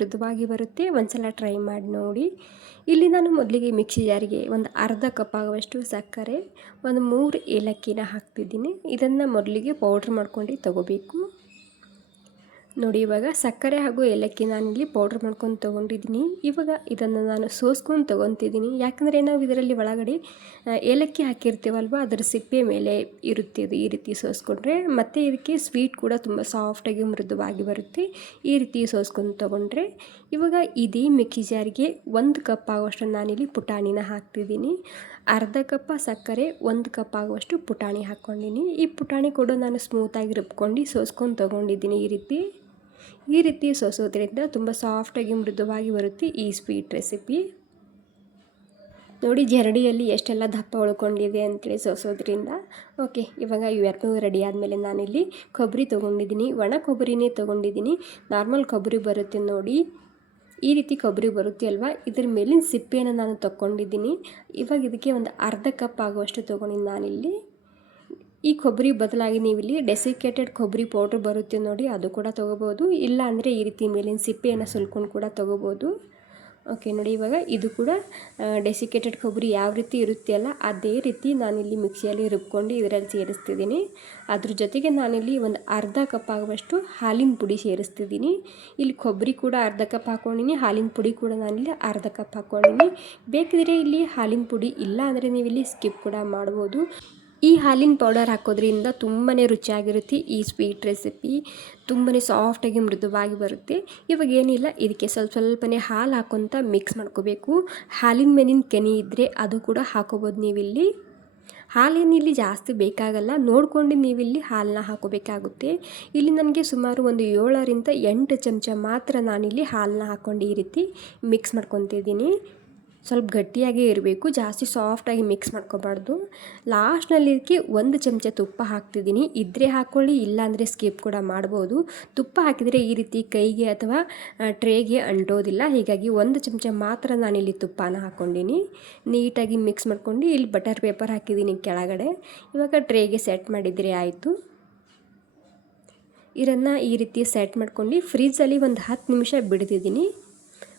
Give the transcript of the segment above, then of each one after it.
ಮೃದುವಾಗಿ ಬರುತ್ತೆ. ಒಂದ್ಸಲ ಟ್ರೈ ಮಾಡಿ ನೋಡಿ. ಇಲ್ಲಿ ನಾನು ಮೊದಲಿಗೆ ಮಿಕ್ಸಿ ಜಾರಿಗೆ ಒಂದು ಅರ್ಧ ಕಪ್ ಆಗುವಷ್ಟು ಸಕ್ಕರೆ, ಒಂದು 3 ಏಲಕ್ಕಿನ ಹಾಕ್ತಿದ್ದೀನಿ. ಇದನ್ನು ಮೊದಲಿಗೆ ಪೌಡ್ರ್ ಮಾಡ್ಕೊಂಡು ತಗೋಬೇಕು. ನೋಡಿ, ಇವಾಗ ಸಕ್ಕರೆ ಹಾಗೂ ಏಲಕ್ಕಿ ನಾನಿಲ್ಲಿ ಪೌಡ್ರ್ ಮಾಡ್ಕೊಂಡು ತೊಗೊಂಡಿದ್ದೀನಿ. ಇವಾಗ ಇದನ್ನು ನಾನು ಸೋಸ್ಕೊಂಡು ತೊಗೊತಿದ್ದೀನಿ. ಯಾಕಂದರೆ ನಾವು ಇದರಲ್ಲಿ ಒಳಗಡೆ ಏಲಕ್ಕಿ ಹಾಕಿರ್ತೀವಲ್ವ, ಅದರ ಸಿಪ್ಪೆ ಮೇಲೆ ಇರುತ್ತೆ. ಇದು ಈ ರೀತಿ ಸೋಸ್ಕೊಂಡ್ರೆ ಮತ್ತು ಇದಕ್ಕೆ ಸ್ವೀಟ್ ಕೂಡ ತುಂಬ ಸಾಫ್ಟಾಗಿ ಮೃದುವಾಗಿ ಬರುತ್ತೆ. ಈ ರೀತಿ ಸೋಸ್ಕೊಂಡು ತೊಗೊಂಡ್ರೆ ಇವಾಗ ಇದೇ ಮಿಕ್ಸಿ ಜಾರಿಗೆ 1 ಕಪ್ ಆಗುವಷ್ಟು ನಾನಿಲ್ಲಿ ಪುಟಾಣಿನ ಹಾಕ್ತಿದ್ದೀನಿ. ಅರ್ಧ ಕಪ್ ಸಕ್ಕರೆ, 1 ಕಪ್ ಆಗುವಷ್ಟು ಪುಟಾಣಿ ಹಾಕ್ಕೊಂಡಿನಿ. ಈ ಪುಟಾಣಿ ಕೂಡ ನಾನು ಸ್ಮೂತಾಗಿ ರುಬ್ಕೊಂಡು ಸೋಸ್ಕೊಂಡು ತೊಗೊಂಡಿದ್ದೀನಿ. ಈ ರೀತಿ ಸೋಸೋದ್ರಿಂದ ತುಂಬ ಸಾಫ್ಟಾಗಿ ಮೃದುವಾಗಿ ಬರುತ್ತೆ ಈ ಸ್ವೀಟ್ ರೆಸಿಪಿ. ನೋಡಿ ಜರಡಿಯಲ್ಲಿ ಎಷ್ಟೆಲ್ಲ ದಪ್ಪ ಉಳ್ಕೊಂಡಿದೆ ಅಂತೇಳಿ ಸೋಸೋದ್ರಿಂದ. ಓಕೆ, ಇವಾಗ ಇವೆರಡೂ ರೆಡಿ ಆದಮೇಲೆ ನಾನಿಲ್ಲಿ ಕೊಬ್ಬರಿ ತೊಗೊಂಡಿದ್ದೀನಿ. ಒಣ ಕೊಬ್ಬರಿನೇ ತೊಗೊಂಡಿದ್ದೀನಿ. ನಾರ್ಮಲ್ ಕೊಬ್ಬರಿ ಬರುತ್ತೆ ನೋಡಿ, ಈ ರೀತಿ ಕೊಬ್ಬರಿ ಬರುತ್ತೆ ಅಲ್ವಾ, ಇದ್ರ ಮೇಲಿನ ಸಿಪ್ಪೆಯನ್ನು ನಾನು ತೊಗೊಂಡಿದ್ದೀನಿ. ಇವಾಗ ಇದಕ್ಕೆ ಒಂದು ಅರ್ಧ ಕಪ್ ಆಗುವಷ್ಟು ತೊಗೊಂಡಿದ್ದೀನಿ ನಾನಿಲ್ಲಿ. ಈ ಕೊಬ್ಬರಿ ಬದಲಾಗಿ ನೀವಿಲ್ಲಿ ಡೆಸಿಕೇಟೆಡ್ ಕೊಬ್ಬರಿ ಪೌಡ್ರ್ ಬರುತ್ತೆ ನೋಡಿ, ಅದು ಕೂಡ ತೊಗೋಬೋದು. ಇಲ್ಲ ಅಂದರೆ ಈ ರೀತಿ ಮೇಲಿನ ಸಿಪ್ಪೆಯನ್ನು ಸುಲ್ಕೊಂಡು ಕೂಡ ತೊಗೋಬೋದು. ಓಕೆ ನೋಡಿ, ಇವಾಗ ಇದು ಕೂಡ ಡೆಸಿಕೇಟೆಡ್ ಕೊಬ್ಬರಿ ಯಾವ ರೀತಿ ಇರುತ್ತೆ ಅಲ್ಲ, ಅದೇ ರೀತಿ ನಾನಿಲ್ಲಿ ಮಿಕ್ಸಿಯಲ್ಲಿ ರುಬ್ಕೊಂಡು ಇದರಲ್ಲಿ ಸೇರಿಸ್ತಿದ್ದೀನಿ. ಅದ್ರ ಜೊತೆಗೆ ನಾನಿಲ್ಲಿ ಒಂದು ಅರ್ಧ ಕಪ್ ಆಗುವಷ್ಟು ಹಾಲಿನ ಪುಡಿ ಸೇರಿಸ್ತಿದ್ದೀನಿ. ಇಲ್ಲಿ ಕೊಬ್ಬರಿ ಕೂಡ ಅರ್ಧ ಕಪ್ ಹಾಕ್ಕೊಂಡಿನಿ, ಹಾಲಿನ ಪುಡಿ ಕೂಡ ನಾನಿಲ್ಲಿ ಅರ್ಧ ಕಪ್ ಹಾಕ್ಕೊಂಡಿನಿ. ಬೇಕಿದ್ರೆ ಇಲ್ಲಿ ಹಾಲಿನ ಪುಡಿ ಇಲ್ಲ ಅಂದರೆ ನೀವಿಲ್ಲಿ ಸ್ಕಿಪ್ ಕೂಡ ಮಾಡ್ಬೋದು. ಈ ಹಾಲಿನ ಪೌಡರ್ ಹಾಕೋದ್ರಿಂದ ತುಂಬಾ ರುಚಿಯಾಗಿರುತ್ತೆ ಈ ಸ್ವೀಟ್ ರೆಸಿಪಿ. ತುಂಬಾ ಸಾಫ್ಟಾಗಿ ಮೃದುವಾಗಿ ಬರುತ್ತೆ. ಇವಾಗ ಏನಿಲ್ಲ, ಇದಕ್ಕೆ ಸ್ವಲ್ಪನೇ ಹಾಲು ಹಾಕ್ಕೊತ ಮಿಕ್ಸ್ ಮಾಡ್ಕೋಬೇಕು. ಹಾಲಿನ ಮೇಲಿನ ಕೆನೆ ಇದ್ದರೆ ಅದು ಕೂಡ ಹಾಕೋಬೋದು ನೀವಿಲ್ಲಿ. ಹಾಲೇನಿಲ್ಲಿ ಜಾಸ್ತಿ ಬೇಕಾಗಲ್ಲ, ನೋಡ್ಕೊಂಡು ನೀವಿಲ್ಲಿ ಹಾಲನ್ನ ಹಾಕೋಬೇಕಾಗುತ್ತೆ. ಇಲ್ಲಿ ನನಗೆ ಸುಮಾರು ಒಂದು 7ರಿಂದ 8 ಚಮಚ ಮಾತ್ರ ನಾನಿಲ್ಲಿ ಹಾಲನ್ನ ಹಾಕ್ಕೊಂಡು ಈ ರೀತಿ ಮಿಕ್ಸ್ ಮಾಡ್ಕೊತಿದ್ದೀನಿ. ಸ್ವಲ್ಪ ಗಟ್ಟಿಯಾಗೇ ಇರಬೇಕು, ಜಾಸ್ತಿ ಸಾಫ್ಟಾಗಿ ಮಿಕ್ಸ್ ಮಾಡ್ಕೋಬಾರ್ದು. ಲಾಸ್ಟ್ನಲ್ಲಿ ಇದಕ್ಕೆ 1 ಚಮಚ ತುಪ್ಪ ಹಾಕ್ತಿದ್ದೀನಿ. ಇದ್ದರೆ ಹಾಕ್ಕೊಳ್ಳಿ, ಇಲ್ಲಾಂದರೆ ಸ್ಕಿಪ್ ಕೂಡ ಮಾಡ್ಬೋದು. ತುಪ್ಪ ಹಾಕಿದರೆ ಈ ರೀತಿ ಕೈಗೆ ಅಥವಾ ಟ್ರೇಗೆ ಅಂಟೋದಿಲ್ಲ. ಹೀಗಾಗಿ 1 ಚಮಚ ಮಾತ್ರ ನಾನಿಲ್ಲಿ ತುಪ್ಪನ ಹಾಕ್ಕೊಂಡಿನಿ. ನೀಟಾಗಿ ಮಿಕ್ಸ್ ಮಾಡ್ಕೊಂಡು ಇಲ್ಲಿ ಬಟರ್ ಪೇಪರ್ ಹಾಕಿದ್ದೀನಿ ಕೆಳಗಡೆ. ಇವಾಗ ಟ್ರೇಗೆ ಸೆಟ್ ಮಾಡಿದರೆ ಆಯಿತು. ಇದನ್ನು ಈ ರೀತಿ ಸೆಟ್ ಮಾಡ್ಕೊಂಡು ಫ್ರಿಜ್ಜಲ್ಲಿ ಒಂದು 10 ನಿಮಿಷ ಬಿಡ್ತಿದ್ದೀನಿ.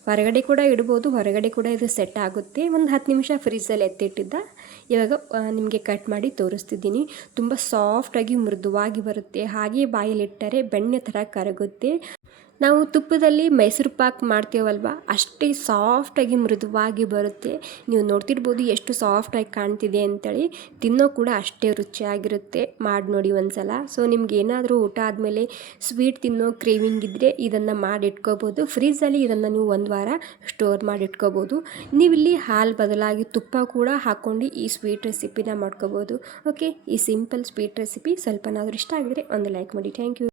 ಹೊರಗಡೆ ಕೂಡ ಇಡ್ಬೋದು, ಹೊರಗಡೆ ಕೂಡ ಇದು ಸೆಟ್ ಆಗುತ್ತೆ. ಒಂದು 10 ನಿಮಿಷ ಫ್ರಿಜ್ಜಲ್ಲಿ ಎತ್ತಿಟ್ಟಿದ್ದ. ಇವಾಗ ನಿಮಗೆ ಕಟ್ ಮಾಡಿ ತೋರಿಸ್ತಿದ್ದೀನಿ. ತುಂಬ ಸಾಫ್ಟಾಗಿ ಮೃದುವಾಗಿ ಬರುತ್ತೆ. ಹಾಗೆ ಬಾಯಲ್ಲಿಟ್ಟರೆ ಬೆಣ್ಣೆ ಥರ ಕರಗುತ್ತೆ. ನಾವು ತುಪ್ಪದಲ್ಲಿ ಮೈಸೂರು ಪಾಕ್ ಮಾಡ್ತೀವಲ್ವ, ಅಷ್ಟೇ ಸಾಫ್ಟಾಗಿ ಮೃದುವಾಗಿ ಬರುತ್ತೆ. ನೀವು ನೋಡ್ತಿರ್ಬೋದು ಎಷ್ಟು ಸಾಫ್ಟಾಗಿ ಕಾಣ್ತಿದೆ ಅಂತೇಳಿ. ತಿನ್ನೋ ಕೂಡ ಅಷ್ಟೇ ರುಚಿಯಾಗಿರುತ್ತೆ. ಮಾಡಿ ನೋಡಿ ಒಂದ್ಸಲ. ಸೊ ನಿಮ್ಗೆ ಏನಾದರೂ ಊಟ ಆದಮೇಲೆ ಸ್ವೀಟ್ ತಿನ್ನೋ ಕ್ರೇವಿಂಗ್ ಇದ್ದರೆ ಇದನ್ನು ಮಾಡಿಟ್ಕೋಬೋದು. ಫ್ರೀಜಲ್ಲಿ ಇದನ್ನು ನೀವು 1 ವಾರ ಸ್ಟೋರ್ ಮಾಡಿಟ್ಕೋಬೋದು. ನೀವಿಲ್ಲಿ ಹಾಲು ಬದಲಾಗಿ ತುಪ್ಪ ಕೂಡ ಹಾಕ್ಕೊಂಡು ಈ ಸ್ವೀಟ್ ರೆಸಿಪಿನ ಮಾಡ್ಕೋಬೋದು. ಓಕೆ, ಈ ಸಿಂಪಲ್ ಸ್ವೀಟ್ ರೆಸಿಪಿ ಸ್ವಲ್ಪನಾದರೂ ಇಷ್ಟ ಆಗಿದ್ರೆ ಒಂದು ಲೈಕ್ ಮಾಡಿ. Thank you.